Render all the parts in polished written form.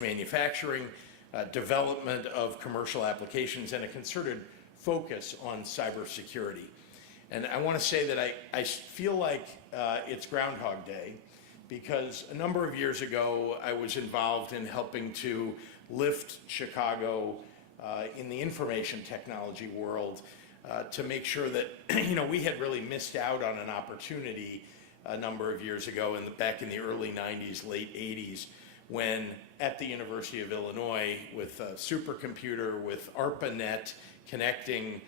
manufacturing, development of commercial applications, and a concerted focus on cybersecurity. And I want to say that I feel like it's Groundhog Day, because a number of years ago I was involved in helping to lift Chicago in the information technology world to make sure that we had really missed out on an opportunity a number of years ago, back in the early 90s, late 80s, when at the University of Illinois, with a supercomputer, with ARPANET, connecting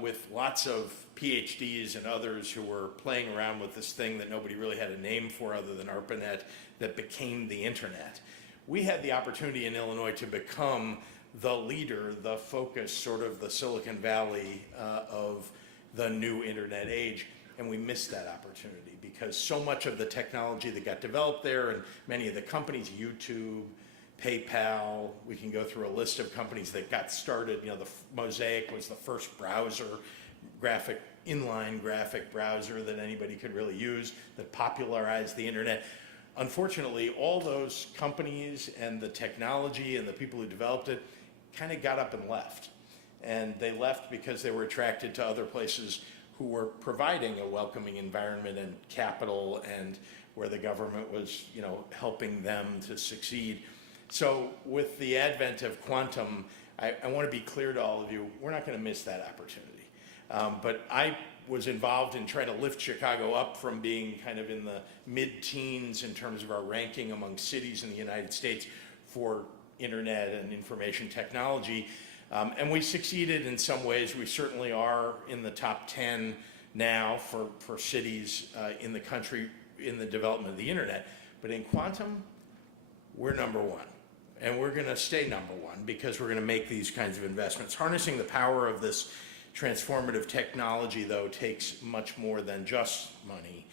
with lots of PhDs and others who were playing around with this thing that nobody really had a name for other than ARPANET, that became the internet. We had the opportunity in Illinois to become the leader, the focus, sort of the Silicon Valley of the new internet age, and we missed that opportunity because so much of the technology that got developed there, and many of the companies, YouTube, PayPal, we can go through a list of companies that got started. The Mosaic was the first browser, inline graphic browser that anybody could really use, that popularized the internet. Unfortunately, all those companies and the technology and the people who developed it kind of got up and left. And they left because they were attracted to other places who were providing a welcoming environment and capital, and where the government was, helping them to succeed. So with the advent of quantum, I want to be clear to all of you, we're not going to miss that opportunity. But I was involved in trying to lift Chicago up from being kind of in the mid-teens in terms of our ranking among cities in the United States for internet and information technology. And we succeeded in some ways. We certainly are in the top 10 now for cities in the country in the development of the internet. But in quantum, we're number one. And we're going to stay number one because we're going to make these kinds of investments. Harnessing the power of this transformative technology, though, takes much more than just money.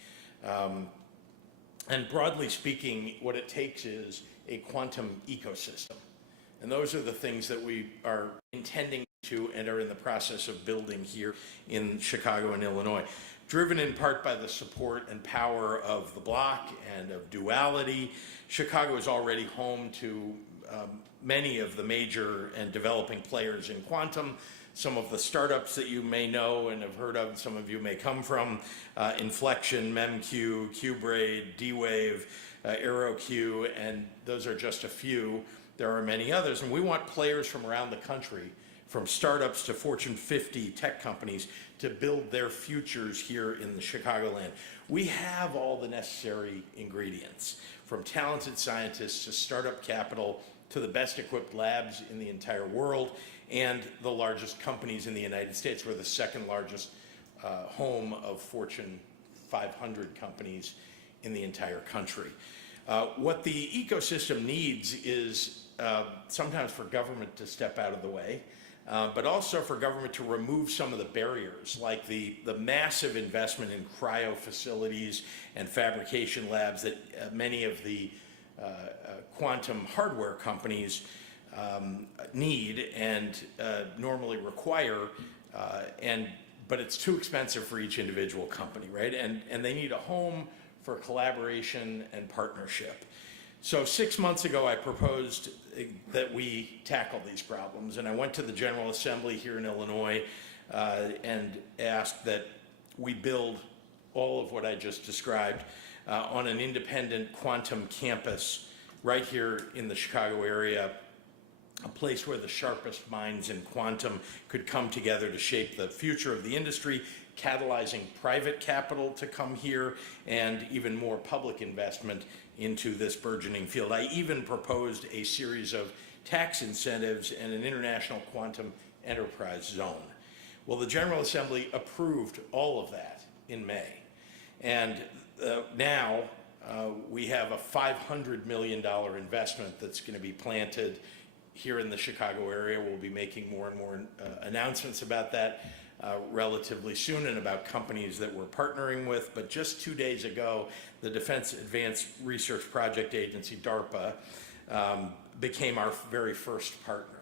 And broadly speaking, what it takes is a quantum ecosystem. And those are the things that we are intending to and are in the process of building here in Chicago and Illinois. Driven in part by the support and power of the block and of duality, Chicago is already home to many of the major and developing players in quantum. Some of the startups that you may know and have heard of, some of you may come from, Inflection, MemQ, QBraid, D-Wave, AeroQ, and those are just a few. There are many others, and we want players from around the country, from startups to Fortune 50 tech companies, to build their futures here in the Chicagoland. We have all the necessary ingredients, from talented scientists to startup capital to the best equipped labs in the entire world and the largest companies in the United States. We're the second largest home of Fortune 500 companies in the entire country. What the ecosystem needs is sometimes for government to step out of the way, but also for government to remove some of the barriers, like the massive investment in cryo facilities and fabrication labs that many of the quantum hardware companies need and normally require, but it's too expensive for each individual company, right? And they need a home for collaboration and partnership. So 6 months ago, I proposed that we tackle these problems, and I went to the General Assembly here in Illinois and asked that we build all of what I just described on an independent quantum campus right here in the Chicago area, a place where the sharpest minds in quantum could come together to shape the future of the industry, catalyzing private capital to come here and even more public investment into this burgeoning field. I even proposed a series of tax incentives and an international quantum enterprise zone. Well, the General Assembly approved all of that in May. And now we have a $500 million investment that's going to be planted here in the Chicago area. We'll be making more and more announcements about that relatively soon, and about companies that we're partnering with. But just 2 days ago, the Defense Advanced Research Project Agency, DARPA, became our very first partner.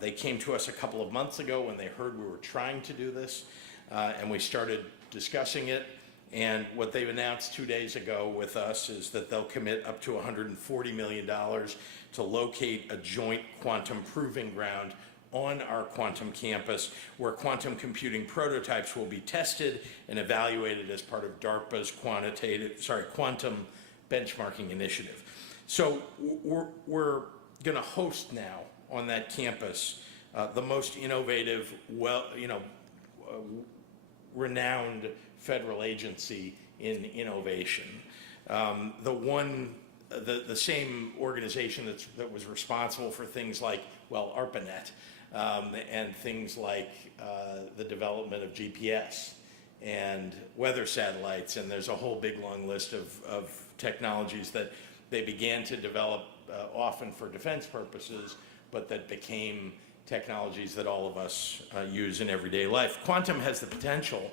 They came to us a couple of months ago when they heard we were trying to do this, and we started discussing it. And what they've announced 2 days ago with us is that they'll commit up to $140 million to locate a joint quantum proving ground on our quantum campus, where quantum computing prototypes will be tested and evaluated as part of DARPA's quantum benchmarking initiative. So we're going to host now on that campus the most innovative, renowned federal agency in innovation. The same organization that was responsible for things like, well, ARPANET, and things like the development of GPS and weather satellites, and there's a whole big long list of technologies that they began to develop often for defense purposes, but that became technologies that all of us use in everyday life. Quantum has the potential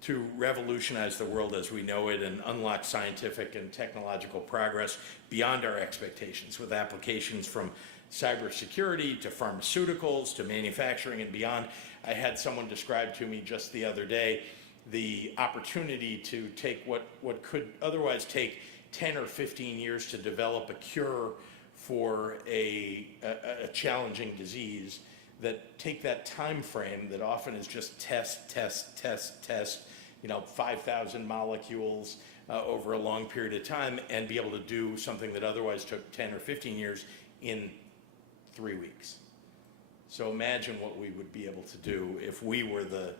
to revolutionize the world as we know it and unlock scientific and technological progress beyond our expectations, with applications from cybersecurity to pharmaceuticals to manufacturing and beyond. I had someone describe to me just the other day the opportunity to take what could otherwise take 10 or 15 years to develop a cure for a challenging disease, that take that time frame that often is just test, 5,000 molecules over a long period of time, and be able to do something that otherwise took 10 or 15 years in 3 weeks. So imagine what we would be able to do if we were the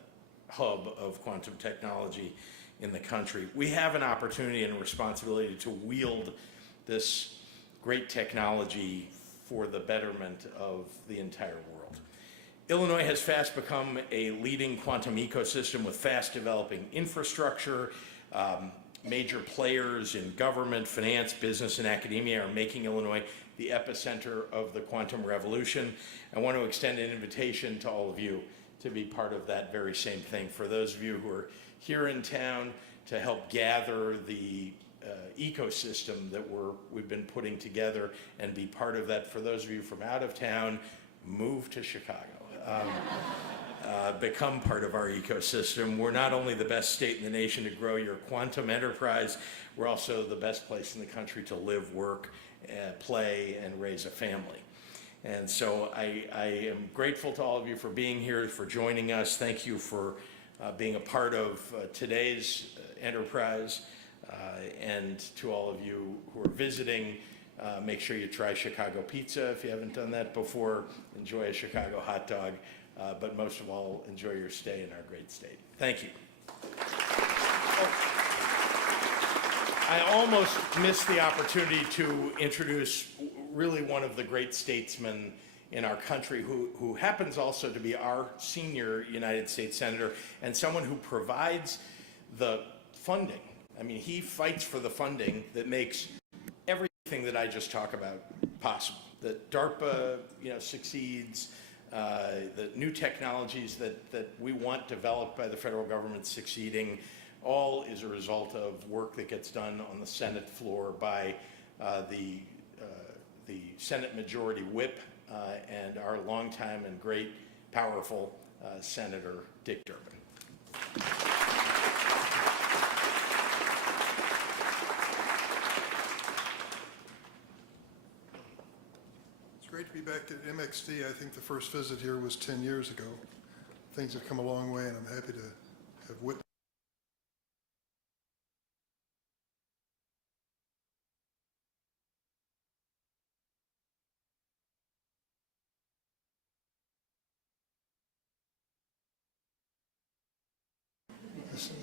hub of quantum technology in the country. We have an opportunity and a responsibility to wield this great technology for the betterment of the entire world. Illinois has fast become a leading quantum ecosystem with fast developing infrastructure. Major players in government, finance, business, and academia are making Illinois the epicenter of the quantum revolution. I want to extend an invitation to all of you to be part of that very same thing. For those of you who are here in town, to help gather the ecosystem that we've been putting together and be part of that. For those of you from out of town, move to Chicago. Become part of our ecosystem. We're not only the best state in the nation to grow your quantum enterprise, we're also the best place in the country to live, work, play, and raise a family. And so I am grateful to all of you for being here, for joining us. Thank you for being a part of today's enterprise. And to all of you who are visiting, make sure you try Chicago pizza if you haven't done that before. Enjoy a Chicago hot dog, but most of all, enjoy your stay in our great state. Thank you. I almost missed the opportunity to introduce really one of the great statesmen in our country who happens also to be our senior United States Senator and someone who provides the funding. I mean, he fights for the funding that makes everything that I just talked about possible. That DARPA, succeeds, the new technologies that we want developed by the federal government succeeding, all is a result of work that gets done on the Senate floor by the Senate Majority Whip and our longtime and great, powerful Senator Dick Durbin. Great to be back at MxD. I think the first visit here was 10 years ago. Things have come a long way, and I'm happy to have witnessed.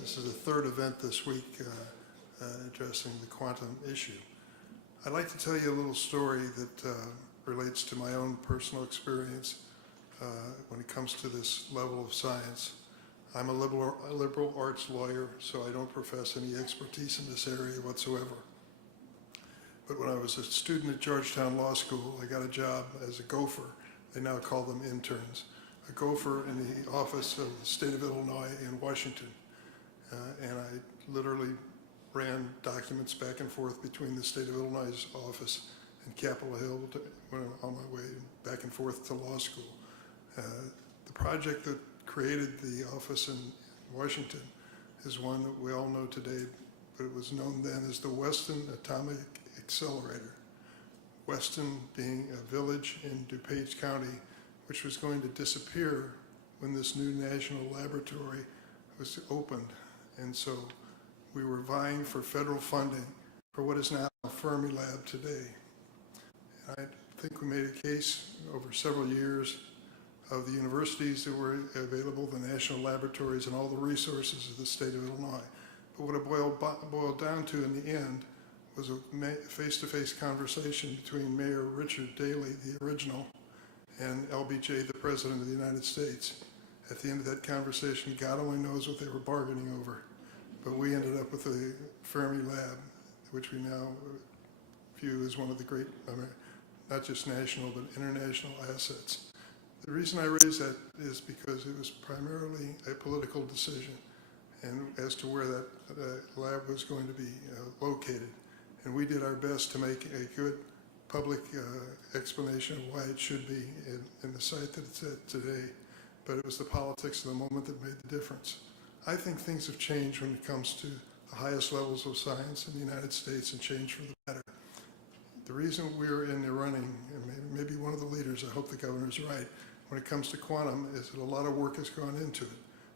This is the third event this week addressing the quantum issue. I'd like to tell you a little story that relates to my own personal experience when it comes to this level of science. I'm a liberal arts lawyer, so I don't profess any expertise in this area whatsoever. But when I was a student at Georgetown Law School, I got a job as a gopher. They now call them interns. A gopher in the office of the state of Illinois in Washington. And I literally ran documents back and forth between the state of Illinois' office and Capitol Hill when I'm on my way back and forth to law school. The project that created the office in Washington is one that we all know today, but it was known then as the Weston Atomic Accelerator. Weston being a village in DuPage County, which was going to disappear when this new national laboratory was opened. And so we were vying for federal funding for what is now Fermilab today. And I think we made a case over several years of the universities that were available, the national laboratories, and all the resources of the state of Illinois. But what it boiled down to in the end was a face-to-face conversation between Mayor Richard Daley, the original, and LBJ, the President of the United States. At the end of that conversation, God only knows what they were bargaining over. But we ended up with the Fermilab, which we now view as one of the great, not just national, but international assets. The reason I raise that is because it was primarily a political decision and as to where that lab was going to be located. And we did our best to make a good public explanation of why it should be in the site that it's at today. But it was the politics of the moment that made the difference. I think things have changed when it comes to the highest levels of science in the United States and changed for the better. The reason we're in the running, and maybe one of the leaders, I hope the governor's right, when it comes to quantum, is that a lot of work has gone into it.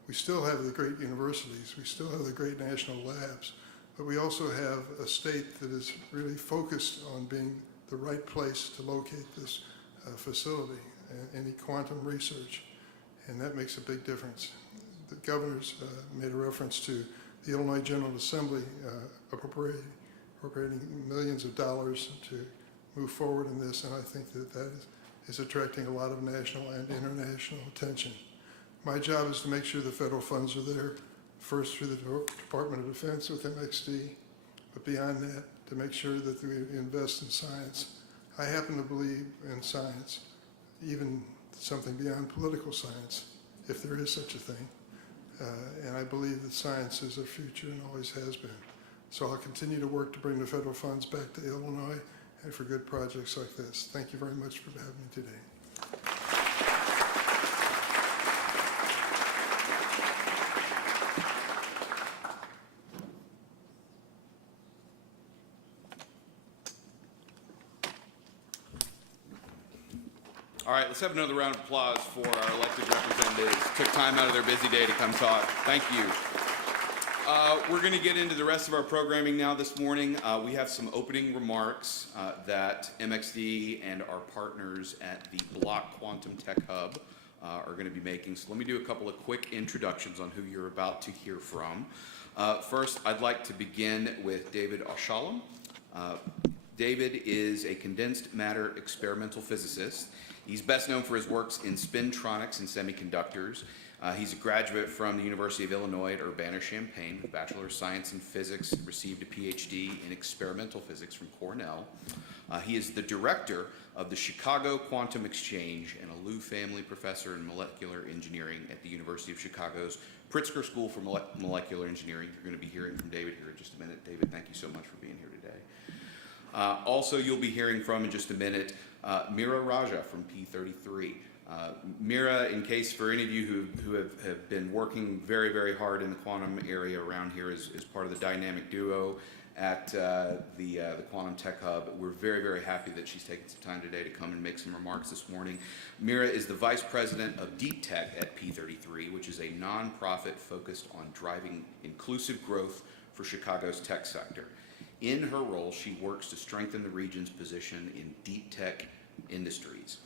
We still have the great universities, we still have the great national labs, but we also have a state that is really focused on being the right place to locate this facility and any quantum research, and that makes a big difference. The governor's made a reference to the Illinois General Assembly appropriating millions of dollars to move forward in this, and I think that is attracting a lot of national and international attention. My job is to make sure the federal funds are there, first through the Department of Defense with MxD, but beyond that, to make sure that we invest in science. I happen to believe in science, even something beyond political science, if there is such a thing. And I believe that science is our future and always has been. So I'll continue to work to bring the federal funds back to Illinois and for good projects like this. Thank you very much for having me today. All right, let's have another round of applause for our elected representatives. Took time out of their busy day to come talk. Thank you. We're going to get into the rest of our programming now this morning. We have some opening remarks that MxD and our partners at the Block Quantum Tech Hub are going to be making. So let me do a couple of quick introductions on who you're about to hear from. First, I'd like to begin with David Oshalom. David is a condensed matter experimental physicist. He's best known for his works in spintronics and semiconductors. He's a graduate from the University of Illinois at Urbana-Champaign, a Bachelor of Science in Physics, received a PhD in experimental physics from Cornell. He is the director of the Chicago Quantum Exchange and a Liu Family Professor in Molecular Engineering at the University of Chicago's Pritzker School for Molecular Engineering. You're going to be hearing from David here in just a minute. David, thank you so much for being here today. Also, you'll be hearing from, in just a minute, Mira Raja from P33. Mira, in case for any of you who have been working very, very hard in the quantum area around here is part of the dynamic duo at the Quantum Tech Hub. We're very, very happy that she's taken some time today to come and make some remarks this morning. Mira is the Vice President of Deep Tech at P33, which is a nonprofit focused on driving inclusive growth for Chicago's tech sector. In her role, she works to strengthen the region's position in deep tech industries.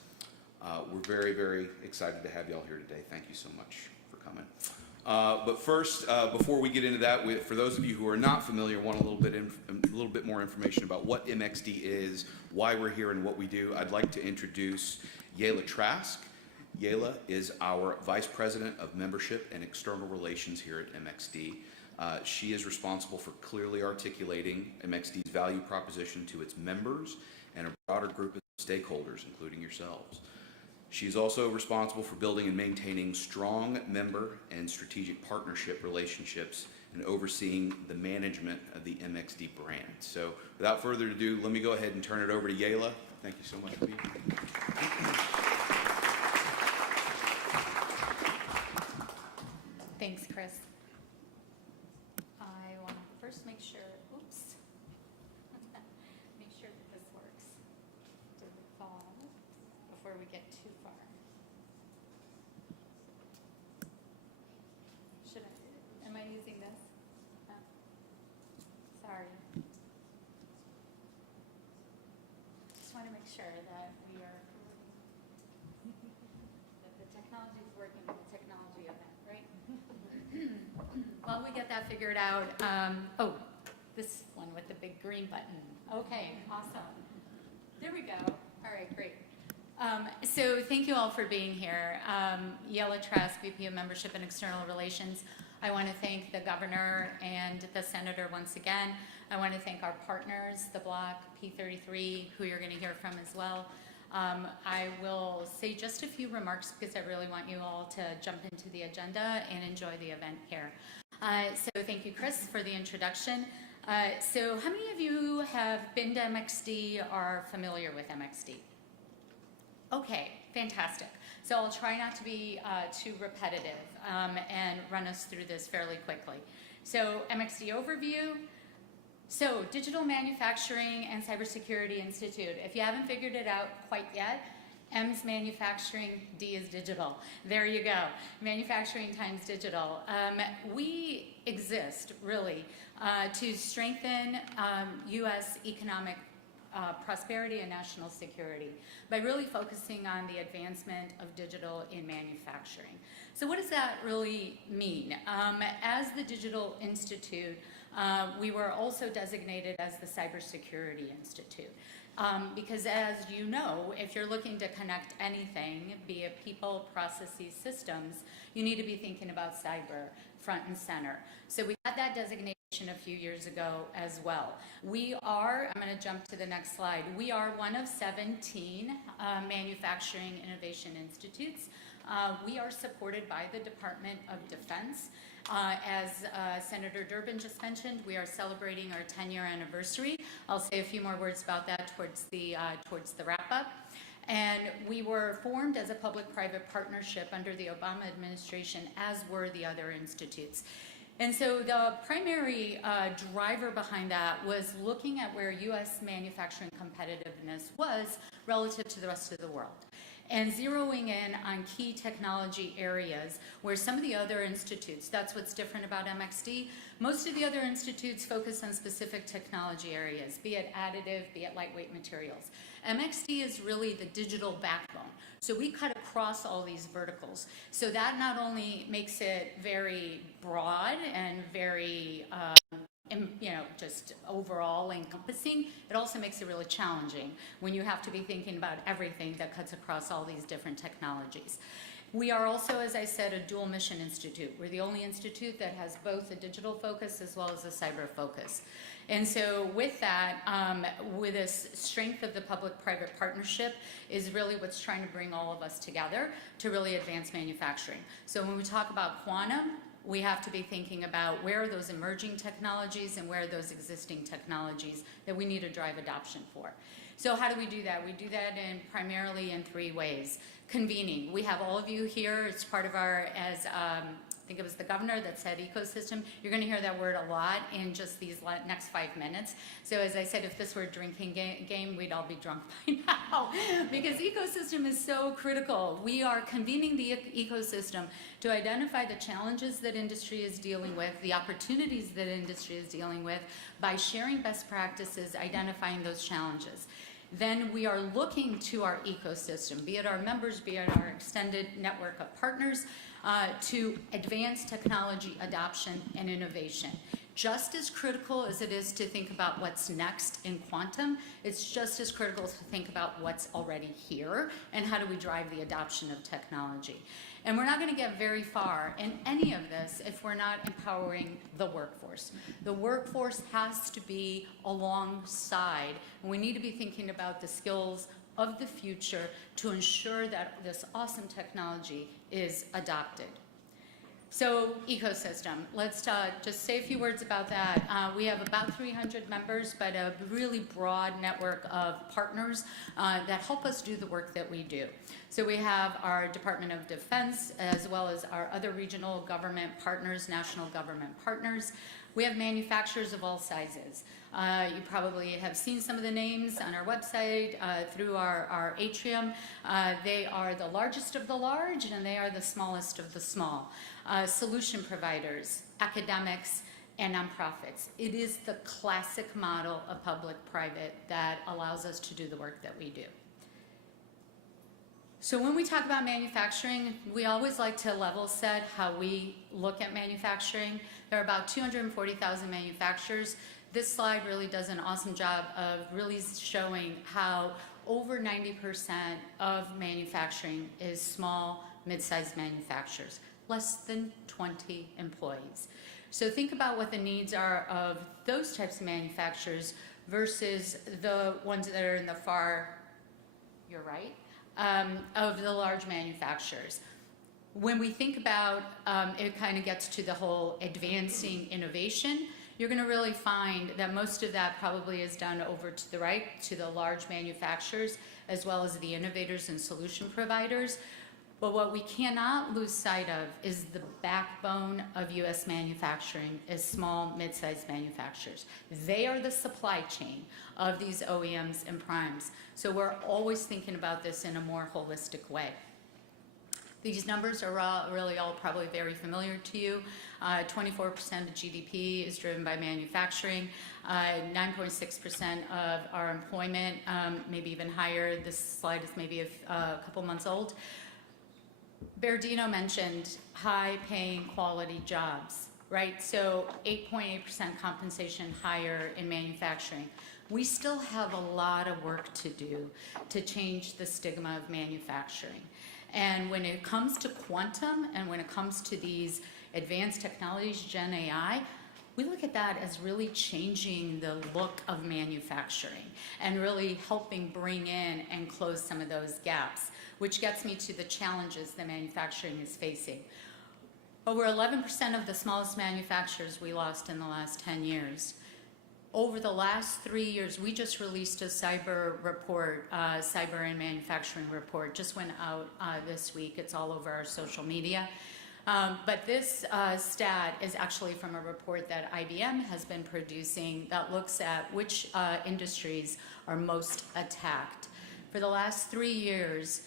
We're very, very excited to have y'all here today. Thank you so much for coming. But first, before we get into that, for those of you who are not familiar, want a little bit more information about what MxD is, why we're here, and what we do, I'd like to introduce Yela Trask. Yela is our Vice President of Membership and External Relations here at MxD. She is responsible for clearly articulating MxD's value proposition to its members and a broader group of stakeholders, including yourselves. She is also responsible for building and maintaining strong member and strategic partnership relationships and overseeing the management of the MxD brand. So without further ado, let me go ahead and turn it over to Yela. Thank you so much for being here. Thanks, Chris. get too far. Should I, am I using this? No. Sorry. Just want to make sure that we are, that the technology is working in the technology event, right? While we get that figured out, oh, this one with the big green button. Okay, awesome. There we go. All right, great. So thank you all for being here. Yella Trask, VP of Membership and External Relations. I want to thank the governor and the senator once again. I want to thank our partners, the Block, P33, who you're going to hear from as well. I will say just a few remarks because I really want you all to jump into the agenda and enjoy the event here. So thank you, Chris, for the introduction. So how many of you have been to MxD or are familiar with MxD? Okay, fantastic. So I'll try not to be too repetitive and run us through this fairly quickly. So MxD overview. So Digital Manufacturing and Cybersecurity Institute. If you haven't figured it out quite yet, M's manufacturing, D is digital. There you go. Manufacturing times digital. We exist really to strengthen U.S. economic prosperity and national security by really focusing on the advancement of digital in manufacturing. So what does that really mean? As the Digital Institute, we were also designated as the Cybersecurity Institute. Because as you know, if you're looking to connect anything, be it people, processes, systems, you need to be thinking about cyber front and center. So we had that designation a few years ago as well. We are, I'm going to jump to the next slide, we are one of 17 manufacturing innovation institutes. We are supported by the Department of Defense. As Senator Durbin just mentioned, we are celebrating our 10-year anniversary. I'll say a few more words about that towards the wrap-up. And we were formed as a public-private partnership under the Obama administration, as were the other institutes. And so the primary driver behind that was looking at where U.S. manufacturing competitiveness was relative to the rest of the world, and zeroing in on key technology areas where some of the other institutes, that's what's different about MxD, most of the other institutes focus on specific technology areas, be it additive, be it lightweight materials. MxD is really the digital backbone. So we cut across all these verticals. So that not only makes it very broad and very just overall encompassing, it also makes it really challenging when you have to be thinking about everything that cuts across all these different technologies. We are also, as I said, a dual mission institute. We're the only institute that has both a digital focus as well as a cyber focus. And so with that, with this strength of the public-private partnership is really what's trying to bring all of us together to really advance manufacturing. So when we talk about quantum, we have to be thinking about where are those emerging technologies and where are those existing technologies that we need to drive adoption for. So how do we do that? We do that primarily in three ways. Convening. We have all of you here. It's part of our, as I think it was the governor that said ecosystem. You're going to hear that word a lot in just these next 5 minutes. So as I said, if this were a drinking game, we'd all be drunk by now because ecosystem is so critical. We are convening the ecosystem to identify the challenges that industry is dealing with, the opportunities that industry is dealing with by sharing best practices, identifying those challenges. Then we are looking to our ecosystem, be it our members, be it our extended network of partners, to advance technology adoption and innovation. Just as critical as it is to think about what's next in quantum, it's just as critical to think about what's already here and how do we drive the adoption of technology. And we're not going to get very far in any of this if we're not empowering the workforce. The workforce has to be alongside, and we need to be thinking about the skills of the future to ensure that this awesome technology is adopted. So ecosystem, let's just say a few words about that. We have about 300 members, but a really broad network of partners that help us do the work that we do. So we have our Department of Defense, as well as our other regional government partners, national government partners. We have manufacturers of all sizes. You probably have seen some of the names on our website, through our atrium. They are the largest of the large, and they are the smallest of the small. Solution providers, academics, and nonprofits. It is the classic model of public-private that allows us to do the work that we do. So when we talk about manufacturing, we always like to level set how we look at manufacturing. There are about 240,000 manufacturers. This slide really does an awesome job of really showing how over 90% of manufacturing is small, mid-sized manufacturers, less than 20 employees. So think about what the needs are of those types of manufacturers versus the ones that are in the far, you're right, of the large manufacturers. When we think about, it kind of gets to the whole advancing innovation, you're going to really find that most of that probably is done over to the right, to the large manufacturers, as well as the innovators and solution providers. But what we cannot lose sight of is the backbone of U.S. manufacturing is small, mid-sized manufacturers. They are the supply chain of these OEMs and primes. So we're always thinking about this in a more holistic way. These numbers are really all probably very familiar to you. 24% of GDP is driven by manufacturing. 9.6% of our employment, maybe even higher. This slide is maybe a couple months old. Bernardino mentioned high-paying quality jobs, right? So 8.8% compensation higher in manufacturing. We still have a lot of work to do to change the stigma of manufacturing. And when it comes to quantum and when it comes to these advanced technologies, Gen AI, we look at that as really changing the look of manufacturing and really helping bring in and close some of those gaps, which gets me to the challenges that manufacturing is facing. Over 11% of the smallest manufacturers we lost in the last 10 years. Over the last 3 years, we just released a cyber report, cyber and manufacturing report, just went out this week. It's all over our social media. But this stat is actually from a report that IBM has been producing that looks at which industries are most attacked. For the last 3 years,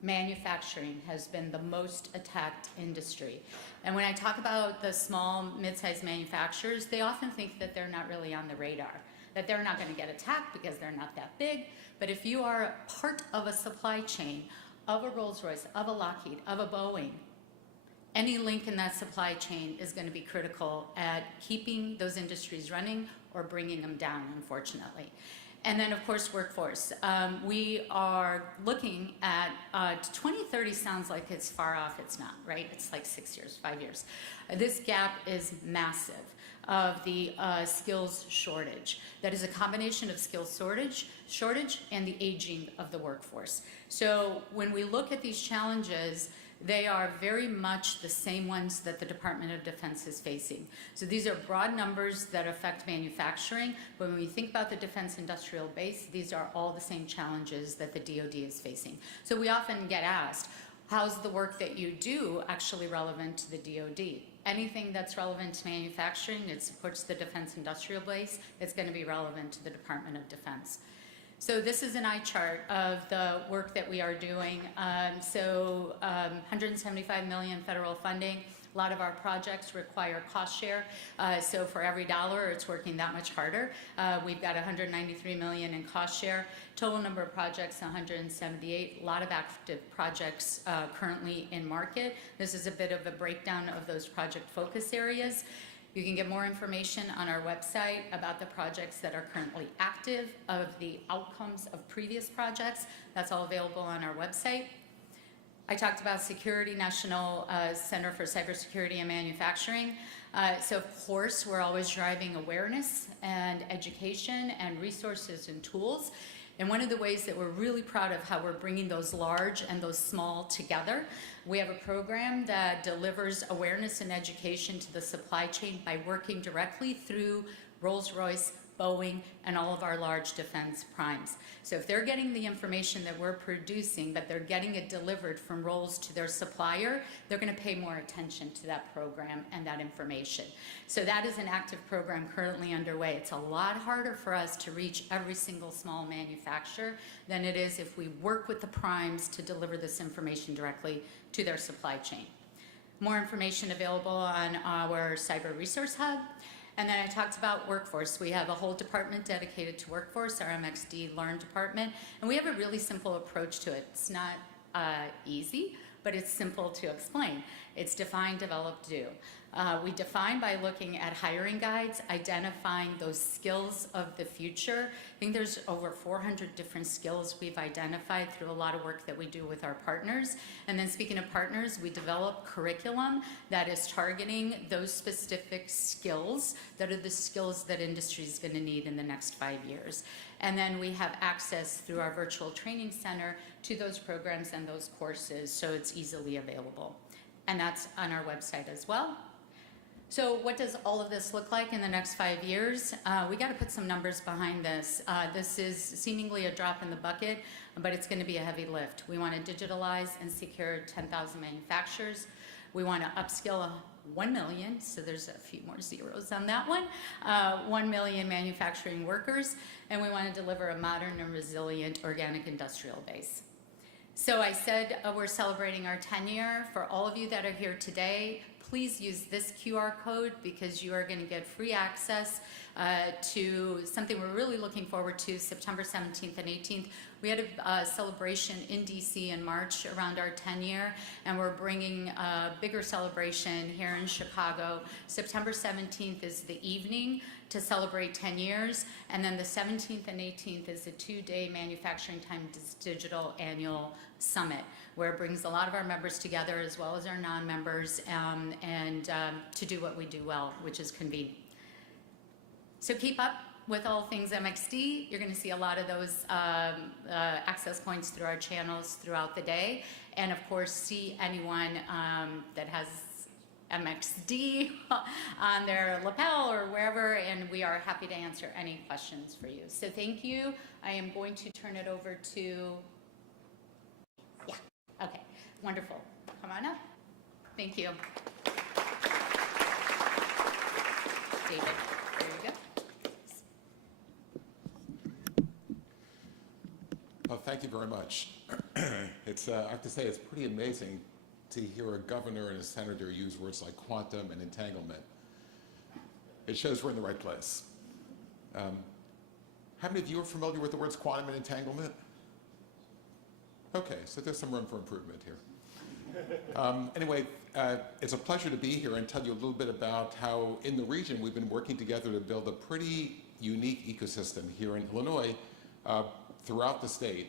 manufacturing has been the most attacked industry. And when I talk about the small, mid-sized manufacturers, they often think that they're not really on the radar, that they're not going to get attacked because they're not that big. But if you are part of a supply chain of a Rolls-Royce, of a Lockheed, of a Boeing, any link in that supply chain is going to be critical at keeping those industries running or bringing them down, unfortunately. And then, of course, workforce. We are looking at 2030 sounds like it's far off. It's not, right? It's like 6 years, 5 years. This gap is massive of the skills shortage. That is a combination of skills shortage and the aging of the workforce. So when we look at these challenges, they are very much the same ones that the Department of Defense is facing. So these are broad numbers that affect manufacturing, but when we think about the defense industrial base, these are all the same challenges that the DoD is facing. So we often get asked, how's the work that you do actually relevant to the DoD? Anything that's relevant to manufacturing, it supports the defense industrial base, it's going to be relevant to the Department of Defense. So this is an eye chart of the work that we are doing. 175 million federal funding. A lot of our projects require cost share. So for every dollar, it's working that much harder. We've got 193 million in cost share. Total number of projects, 178. A lot of active projects currently in market. This is a bit of a breakdown of those project focus areas. You can get more information on our website about the projects that are currently active, of the outcomes of previous projects. That's all available on our website. I talked about security, National Center for Cybersecurity and Manufacturing. So of course, we're always driving awareness and education and resources and tools. And one of the ways that we're really proud of how we're bringing those large and those small together, we have a program that delivers awareness and education to the supply chain by working directly through Rolls-Royce, Boeing, and all of our large defense primes. So if they're getting the information that we're producing, but they're getting it delivered from roles to their supplier, they're going to pay more attention to that program and that information. So that is an active program currently underway. It's a lot harder for us to reach every single small manufacturer than it is if we work with the primes to deliver this information directly to their supply chain. More information available on our Cyber Resource Hub. And then I talked about workforce. We have a whole department dedicated to workforce, our MxD Learn department, and we have a really simple approach to it. It's not easy, but it's simple to explain. It's define, develop, do. We define by looking at hiring guides, identifying those skills of the future. I think there's over 400 different skills we've identified through a lot of work that we do with our partners. And then speaking of partners, we develop curriculum that is targeting those specific skills that are the skills that industry is going to need in the next 5 years. And then we have access through our virtual training center to those programs and those courses, so it's easily available. And that's on our website as well. So what does all of this look like in the next 5 years? We got to put some numbers behind this. This is seemingly a drop in the bucket, but it's going to be a heavy lift. We want to digitalize and secure 10,000 manufacturers. We want to upskill 1 million, so there's a few more zeros on that one, 1 million manufacturing workers, and we want to deliver a modern and resilient organic industrial base. So I said we're celebrating our 10-year. For all of you that are here today, please use this QR code because you are going to get free access to something we're really looking forward to, September 17th and 18th. We had a celebration in DC in March around our 10-year, and we're bringing a bigger celebration here in Chicago. September 17th is the evening to celebrate 10 years, and then the 17th and 18th is a 2-day Manufacturing Times Digital Annual Summit, where it brings a lot of our members together as well as our non-members to do what we do well, which is convene. So keep up with all things MxD. You're going to see a lot of those access points through our channels throughout the day. And of course, see anyone that has MxD on their lapel or wherever, and we are happy to answer any questions for you. So thank you. I am going to turn it over to, yeah, okay, wonderful. Come on up. Thank you. David, there you go. Well, thank you very much. It's, I have to say, it's pretty amazing to hear a governor and a senator use words like quantum and entanglement. It shows we're in the right place. How many of you are familiar with the words quantum and entanglement? Okay, so there's some room for improvement here. Anyway, it's a pleasure to be here and tell you a little bit about how in the region we've been working together to build a pretty unique ecosystem here in Illinois throughout the state,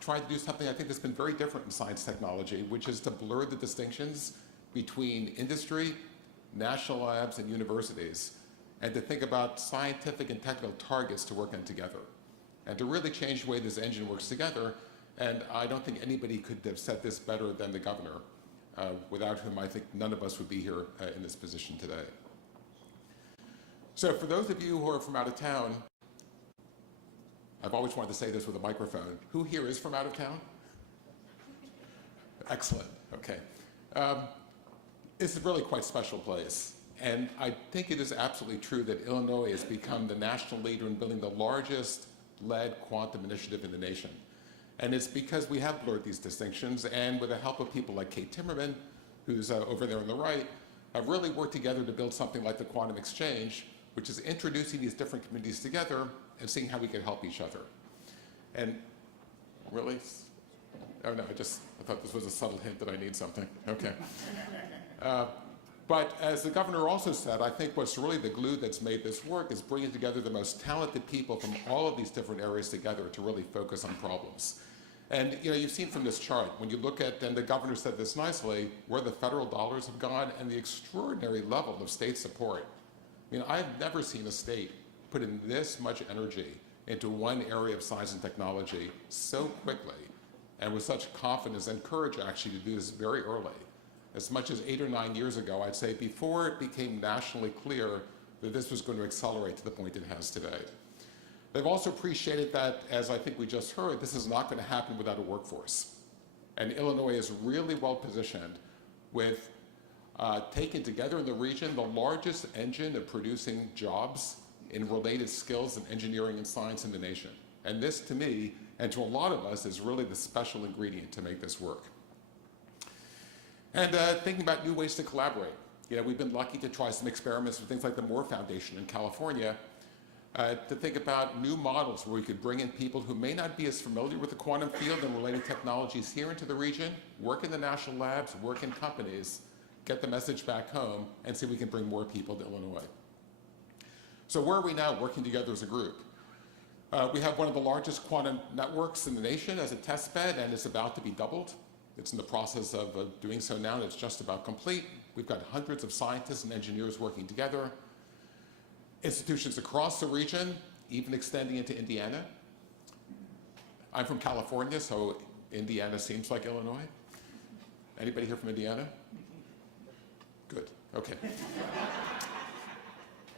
trying to do something I think that's been very different in science technology, which is to blur the distinctions between industry, national labs, and universities, and to think about scientific and technical targets to work on together, and to really change the way this engine works together. And I don't think anybody could have said this better than the governor, without whom I think none of us would be here in this position today. So for those of you who are from out of town, I've always wanted to say this with a microphone. Who here is from out of town? Excellent, okay. It's a really quite special place. And I think it is absolutely true that Illinois has become the national leader in building the largest lead quantum initiative in the nation. And it's because we have blurred these distinctions, and with the help of people like Kate Timmerman, who's over there on the right, have really worked together to build something like the Quantum Exchange, which is introducing these different communities together and seeing how we can help each other. And really? Oh no, I thought this was a subtle hint that I need something. Okay. But as the governor also said, I think what's really the glue that's made this work is bringing together the most talented people from all of these different areas together to really focus on problems. And you know, you've seen from this chart, when you look at, and the governor said this nicely, where the federal dollars have gone and the extraordinary level of state support. I mean, I've never seen a state put in this much energy into one area of science and technology so quickly and with such confidence and courage actually to do this very early. As much as 8 or 9 years ago, I'd say before it became nationally clear that this was going to accelerate to the point it has today. They've also appreciated that, as I think we just heard, this is not going to happen without a workforce. And Illinois is really well positioned with taking together in the region the largest engine of producing jobs in related skills in engineering and science in the nation. And this, to me, and to a lot of us, is really the special ingredient to make this work. And thinking about new ways to collaborate. You know, we've been lucky to try some experiments with things like the Moore Foundation in California to think about new models where we could bring in people who may not be as familiar with the quantum field and related technologies here into the region, work in the national labs, work in companies, get the message back home, and see if we can bring more people to Illinois. So where are we now working together as a group? We have one of the largest quantum networks in the nation as a test bed, and it's about to be doubled. It's in the process of doing so now, and it's just about complete. We've got hundreds of scientists and engineers working together. Institutions across the region, even extending into Indiana. I'm from California, so Indiana seems like Illinois. Anybody here from Indiana? Good, okay.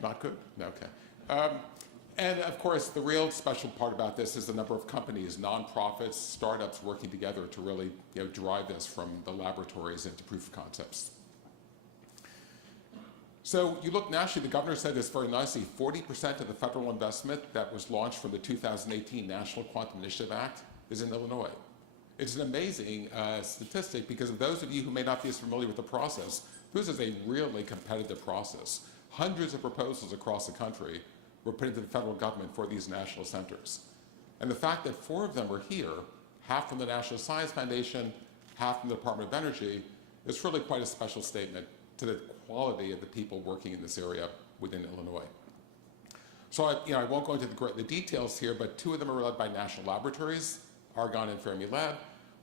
Not good? No, okay. And of course, the real special part about this is the number of companies, nonprofits, startups working together to really drive this from the laboratories into proof of concepts. So you look nationally, the governor said this very nicely, 40% of the federal investment that was launched from the 2018 National Quantum Initiative Act is in Illinois. It's an amazing statistic because of those of you who may not be as familiar with the process, this is a really competitive process. Hundreds of proposals across the country were put into the federal government for these national centers. And the fact that 4 of them are here, half from the National Science Foundation, half from the Department of Energy, is really quite a special statement to the quality of the people working in this area within Illinois. So I won't go into the details here, but 2 of them are led by national laboratories, Argonne and Fermi Lab,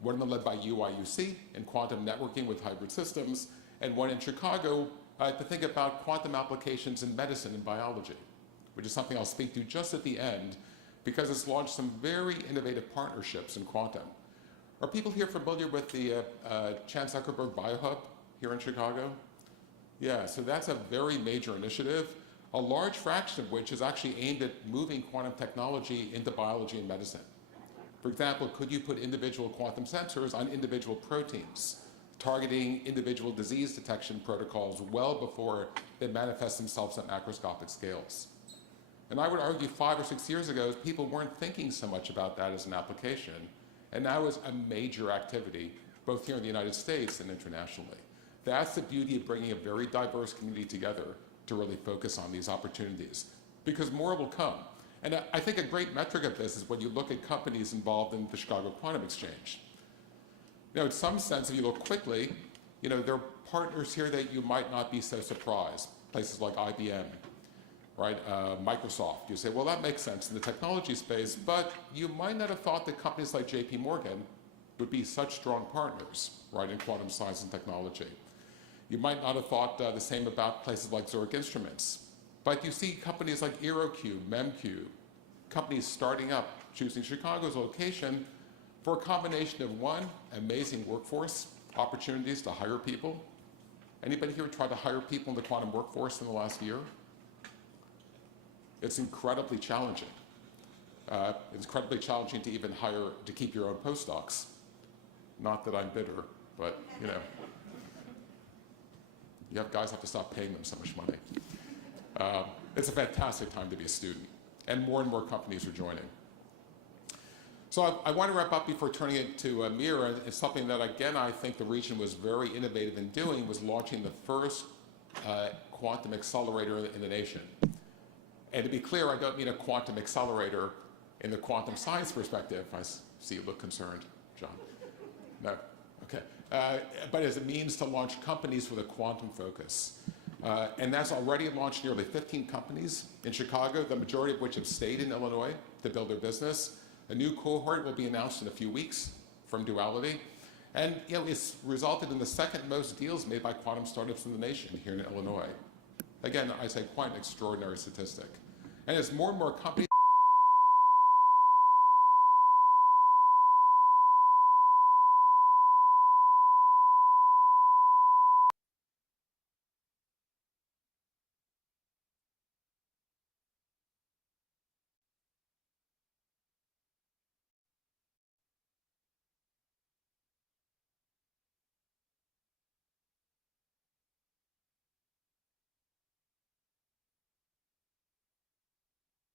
one of them led by UIUC in quantum networking with hybrid systems, and one in Chicago to think about quantum applications in medicine and biology, which is something I'll speak to just at the end, because it's launched some very innovative partnerships in quantum. Are people here familiar with the Chan Zuckerberg BioHub here in Chicago? Yeah, so that's a very major initiative, a large fraction of which is actually aimed at moving quantum technology into biology and medicine. For example, could you put individual quantum sensors on individual proteins, targeting individual disease detection protocols well before they manifest themselves at macroscopic scales? And I would argue 5 or 6 years ago, people weren't thinking so much about that as an application, and now is a major activity, both here in the United States and internationally. That's the beauty of bringing a very diverse community together to really focus on these opportunities, because more will come. And I think a great metric of this is when you look at companies involved in the Chicago Quantum Exchange. In some sense, if you look quickly, there are partners here that you might not be so surprised. Places like IBM, right? Microsoft. You say, well, that makes sense in the technology space, but you might not have thought that companies like JP Morgan would be such strong partners, right, in quantum science and technology. You might not have thought the same about places like Zurich Instruments. But you see companies like AeroQ, MEMQ, companies starting up, choosing Chicago's location for a combination of, 1, amazing workforce opportunities to hire people. Anybody here try to hire people in the quantum workforce in the last year? It's incredibly challenging. It's incredibly challenging to even hire, to keep your own postdocs. Not that I'm bitter, but guys have to stop paying them so much money. It's a fantastic time to be a student, and more companies are joining. So I want to wrap up before turning it to Amir. It's something that, again, I think the region was very innovative in doing, was launching the first quantum accelerator in the nation. And to be clear, I don't mean a quantum accelerator in the quantum science perspective. I see you look concerned, John. No, okay. But as a means to launch companies with a quantum focus. And that's already launched nearly 15 companies in Chicago, the majority of which have stayed in Illinois to build their business. A new cohort will be announced in a few weeks from Duality. And it's resulted in the 2nd most deals made by quantum startups in the nation here in Illinois. Again, I say quite an extraordinary statistic. And as more and more companies